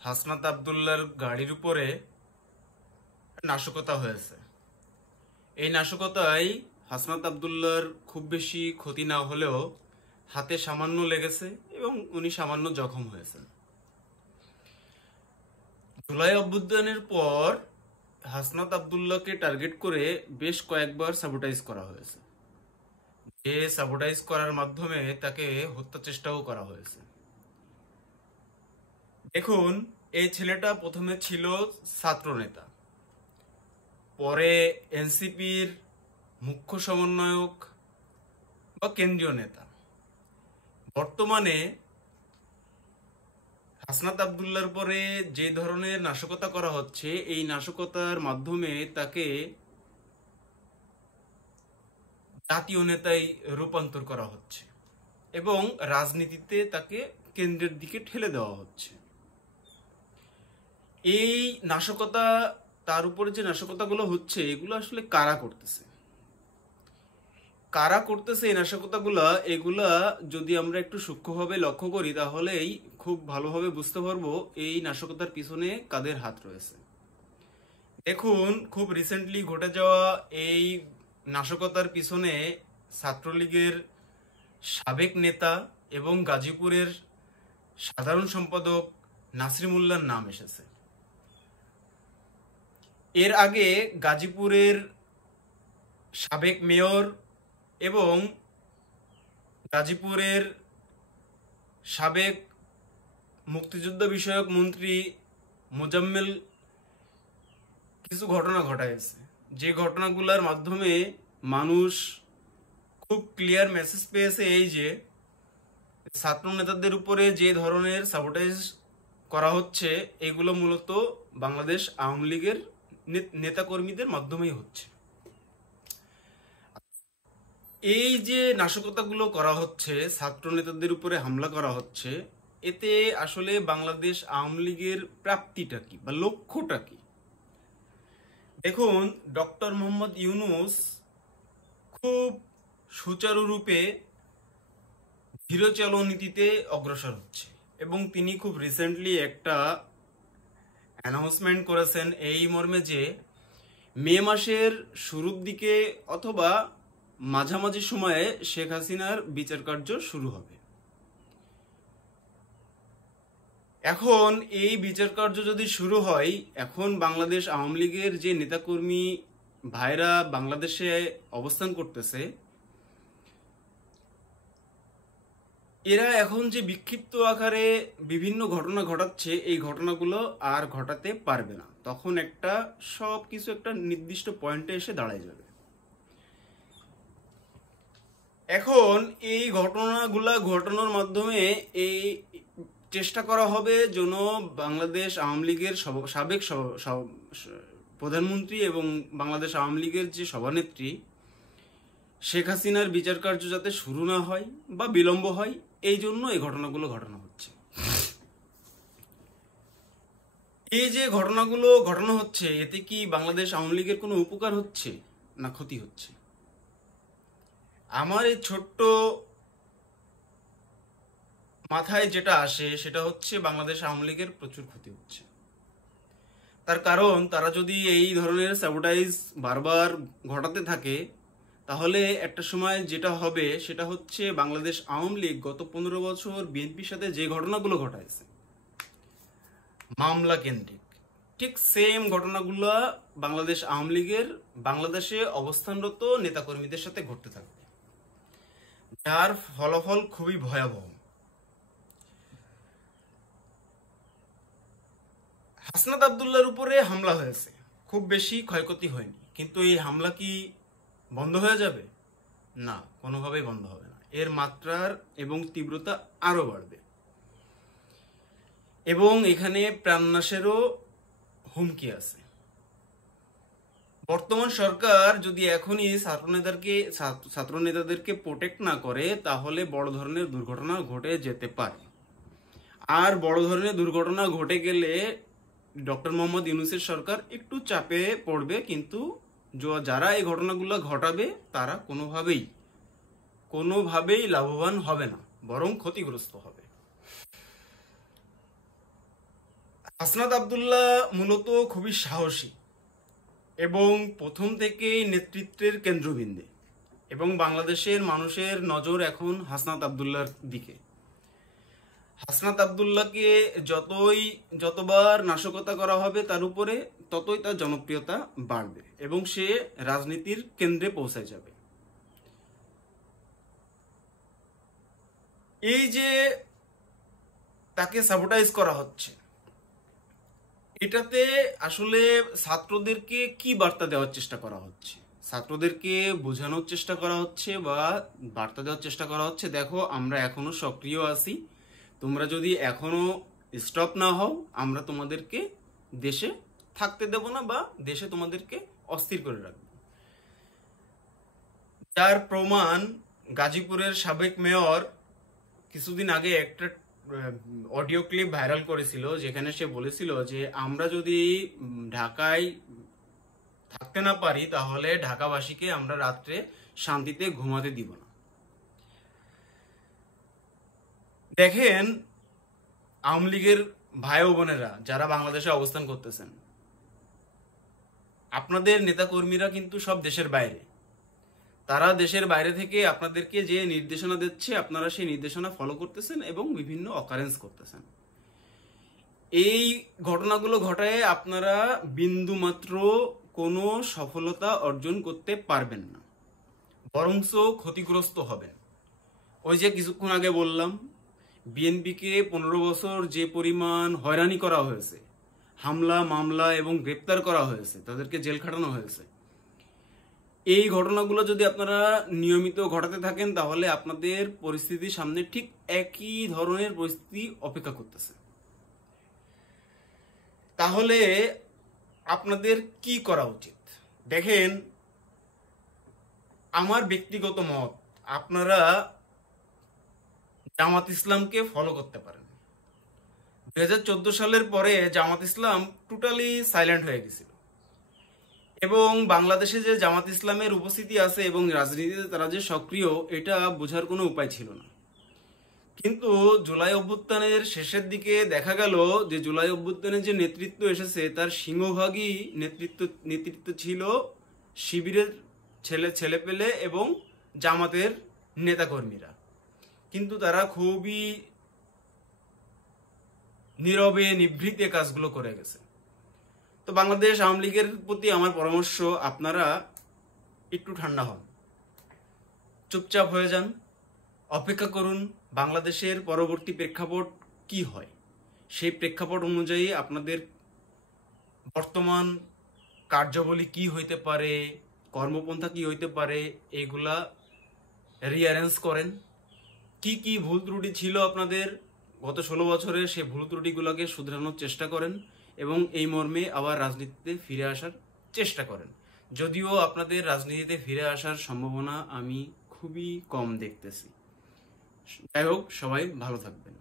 হাসনাত আব্দুল্লাহর গাড়ির উপরে নাশকতা হয়েছে। এই নাশকতায় হাসনাত আব্দুল্লাহর খুব বেশি ক্ষতি না হলেও হাতে সামান্য লেগেছে এবং উনি সামান্য জখম হয়েছেন। জুলাই অভ্যুত্থানের পর হাসনাত আব্দুল্লাহকে টার্গেট করে বেশ কয়েকবার সাবোটাইজ করা হয়েছে, যে সাবোটাইজ করার মাধ্যমে তাকে হত্যা চেষ্টাও করা হয়েছে। দেখুন, এই ছেলেটা প্রথমে ছিল ছাত্র নেতা, পরে এনসিপির মুখ্য সমন্বয়ক বা কেন্দ্রীয় নেতা। বর্তমানে হাসনাত আব্দুল্লাহর পরে যে ধরনের নাশকতা করা হচ্ছে, এই নাশকতার মাধ্যমে তাকে জাতীয় নেতায় রূপান্তর করা হচ্ছে এবং রাজনীতিতে তাকে কেন্দ্রের দিকে ঠেলে দেওয়া হচ্ছে। এই নাশকতা, তার উপরে যে নাশকতাগুলো হচ্ছে, এগুলো আসলে কারা করতেছে এই নাশকতাগুলা, এগুলা যদি আমরা একটু সূক্ষ্মভাবে লক্ষ্য করি তাহলেই খুব ভালোভাবে বুঝতে পারবো এই নাশকতার পিছনে কাদের হাত রয়েছে। দেখুন, খুব রিসেন্টলি ঘটে যাওয়া এই নাশকতার পিছনে ছাত্রলীগের সাবেক নেতা এবং গাজীপুরের সাধারণ সম্পাদক নাসরিমুল্লাহর নাম এসেছে। এর আগে গাজীপুরের সাবেক মেয়র এবং গাজীপুরের সাবেক মুক্তিযুদ্ধ বিষয়ক মন্ত্রী মোজাম্মেল কিছু ঘটনা ঘটাইছে, যে ঘটনাগুলোর মাধ্যমে মানুষ খুব ক্লিয়ার মেসেজ পেয়েছে এই যে ছাত্র নেতাদের উপরে যে ধরনের সাবোটাইজ করা হচ্ছে, এগুলো মূলত বাংলাদেশ আওয়ামী লীগের নেতাকর্মীদের মাধ্যমেই হচ্ছে। এই যে নাশকতাগুলো করা হচ্ছে, ছাত্র নেতাদের উপরে হামলা করা হচ্ছে, এতে আসলে বাংলাদেশ আওয়ামী লীগের প্রাপ্তিটা কি বা লক্ষ্যটা কি? দেখুন, ডক্টর মোহাম্মদ ইউনূস খুব সুচারুরূপে ধীরচল নীতিতে অগ্রসর হচ্ছে এবং তিনি খুব রিসেন্টলি একটা অ্যানাউন্সমেন্ট করেছেন এই মর্মে যে মে মাসের শুরুর দিকে অথবা মাঝামাঝি সময়ে শেখ হাসিনার বিচার কার্য শুরু হবে। এখন এই বিচার কার্য যদি শুরু হয়, এখন বাংলাদেশ আওয়ামী লীগের যে নেতাকর্মী ভাইরা বাংলাদেশে অবস্থান করতেছে, এরা এখন যে বিক্ষিপ্ত আকারে বিভিন্ন ঘটনা ঘটাচ্ছে, এই ঘটনাগুলো আর ঘটাতে পারবে না। তখন একটা সবকিছু একটা নির্দিষ্ট পয়েন্টে এসে দাঁড়ায় যাবে। এখন এই ঘটনাগুলা ঘটানোর মাধ্যমে এই চেষ্টা করা হবে যেন বাংলাদেশ আওয়ামী লীগের সাবেক প্রধানমন্ত্রী এবং বাংলাদেশ আওয়ামী লীগের যে সভানেত্রী শেখ হাসিনার বিচার কার্য যাতে শুরু না হয় বা বিলম্ব হয়, এই জন্য এই ঘটনাগুলো ঘটানো হচ্ছে। এই যে ঘটনাগুলো ঘটানো হচ্ছে, এতে কি বাংলাদেশ আওয়ামী লীগের কোনো উপকার হচ্ছে না ক্ষতি হচ্ছে? আমার এই ছোট্ট মাথায় যেটা আসে সেটা হচ্ছে বাংলাদেশ আওয়ামী লীগের প্রচুর ক্ষতি হচ্ছে। তার কারণ, তারা যদি এই ধরনের স্যাবোটাইজ বারবার ঘটাতে থাকে, তাহলে একটা সময় যেটা হবে সেটা হচ্ছে বাংলাদেশ আওয়ামী লীগ গত 15 বছর বিএনপির সাথে যে ঘটনাগুলো ঘটাইছে মামলা কেন্দ্রিক, ঠিক সেম ঘটনাগুলো বাংলাদেশ আওয়ামী লীগের বাংলাদেশে অবস্থানরত নেতাকর্মীদের সাথে ঘটতে থাকবে, যার ফলাফল খুবই ভয়াবহ। হাসনাত আব্দুল্লাহর উপরে হামলা হয়েছে, খুব বেশি ক্ষয়ক্ষতি হয়নি, কিন্তু এই হামলা কি বন্ধ হয়ে যাবে? না, কোনোভাবেই বন্ধ হবে না। এর মাত্রার এবং তীব্রতা আরো বাড়বে এবং এখানে প্রাণনাশেরও হুমকি আছে। বর্তমান সরকার যদি এখনই ছাত্র নেতাদেরকে প্রোটেক্ট না করে, তাহলে বড় ধরনের দুর্ঘটনা ঘটে যেতে পারে। আর বড় ধরনের দুর্ঘটনা ঘটে গেলে ডক্টর মোহাম্মদ ইউনূসের সরকার একটু চাপে পড়বে, কিন্তু যারা এই ঘটনাগুলো ঘটাবে তারা কোনোভাবেই লাভবান হবে না, বরং ক্ষতিগ্রস্ত হবে। হাসনাত আব্দুল্লাহ মূলত খুবই সাহসী এবং প্রথম থেকেই নেতৃত্বের কেন্দ্রবিন্দু, এবং বাংলাদেশের মানুষের নজর এখন হাসনাত আব্দুল্লাহর দিকে। হাসনাত আব্দুল্লাহকে যতবার নাশকতা করা হবে তার উপরে, ততই তার জনপ্রিয়তা বাড়বে এবং সে রাজনীতির কেন্দ্রে পৌঁছে যাবে। এই যে তাকে সাবোটাইজ করা হচ্ছে, এটাতে আসলে ছাত্রদেরকে কি বার্তা দেওয়ার চেষ্টা করা হচ্ছে? ছাত্রদেরকে বোঝানোর চেষ্টা করা হচ্ছে বা বার্তা দেওয়ার চেষ্টা করা হচ্ছে, দেখো আমরা এখনো সক্রিয় আছি, তোমরা যদি এখনো স্টপ না হও আমরা তোমাদেরকে দেশে থাকতে দেব না বা দেশে তোমাদেরকে অস্থির করে রাখবো। যার প্রমাণ গাজীপুরের সাবেক মেয়র কিছুদিন আগে একটা অডিও ক্লিপ ভাইরাল করেছিল, যেখানে সে বলেছিল যে আমরা যদি ঢাকায় থাকতে না পারি তাহলে ঢাকাবাসীকে আমরা রাত্রে শান্তিতে ঘুমাতে দিব না। দেখেন, আওয়ামী লীগের ভাই ও বোনেরা যারা বাংলাদেশে অবস্থান করতেছেন, আপনাদের নেতাকর্মীরা কিন্তু সব দেশের বাইরে। তারা দেশের বাইরে থেকে আপনাদেরকে যে নির্দেশনা দিচ্ছে, আপনারা সেই নির্দেশনা ফলো করতেছেন এবং বিভিন্ন অকারেন্স করতেছেন। এই ঘটনাগুলো ঘটায় আপনারা বিন্দুমাত্র কোনো সফলতা অর্জন করতে পারবেন না, বরঞ্চ ক্ষতিগ্রস্ত হবেন। ওই যে কিছুক্ষণ আগে বললাম, বিএনপিকে 15 বছর যে পরিমাণ হয়রানি করা হয়েছে, হামলা মামলা এবং গ্রেপ্তার করা হয়েছে, তাদেরকে জেল খাটানো হয়েছে, এই ঘটনাগুলো যদি আপনারা নিয়মিত ঘটাতে থাকেন তাহলে আপনাদের পরিস্থিতির সামনে ঠিক একই ধরনের পরিস্থিতি অপেক্ষা করতেছে। তাহলে আপনাদের কি করা উচিত? দেখেন, আমার ব্যক্তিগত মত, আপনারা জামাত ইসলামকে ফলো করতে পারেন। 2014 সালের পরে জামাত ইসলাম টোটালি সাইলেন্ট হয়ে গেছিল এবং বাংলাদেশে যে জামাত ইসলামের উপস্থিতি আছে এবং রাজনীতিতে তারা যে সক্রিয়, এটা বোঝার কোনো উপায় ছিল না। কিন্তু জুলাই অভ্যুত্থানের শেষের দিকে দেখা গেল যে জুলাই অভ্যুত্থানের যে নেতৃত্ব এসেছে তার সিংহভাগই নেতৃত্ব ছিল শিবিরের ছেলেপেলে এবং জামাতের নেতাকর্মীরা, কিন্তু তারা খুবই নীরবে নিভৃতে কাজগুলো করে গেছে। তো বাংলাদেশ আওয়ামী লীগের প্রতি আমার পরামর্শ, আপনারা একটু ঠান্ডা হন, চুপচাপ হয়ে যান, অপেক্ষা করুন বাংলাদেশের পরবর্তী প্রেক্ষাপট কি হয়। সেই প্রেক্ষাপট অনুযায়ী আপনাদের বর্তমান কার্যাবলী কি হইতে পারে, কর্মপন্থা কি হইতে পারে, এগুলা রিঅ্যারেঞ্জ করেন। কি কি ভুল ত্রুটি ছিল আপনাদের গত 16 বছরে, সেই ভুল ত্রুটিগুলোকে শুধরানোর চেষ্টা করেন এবং এই মর্মে আবার রাজনীতিতে ফিরে আসার চেষ্টা করেন। যদিও আপনাদের রাজনীতিতে ফিরে আসার সম্ভাবনা আমি খুবই কম দেখতেছি। যাই হোক, সবাই ভালো থাকবেন।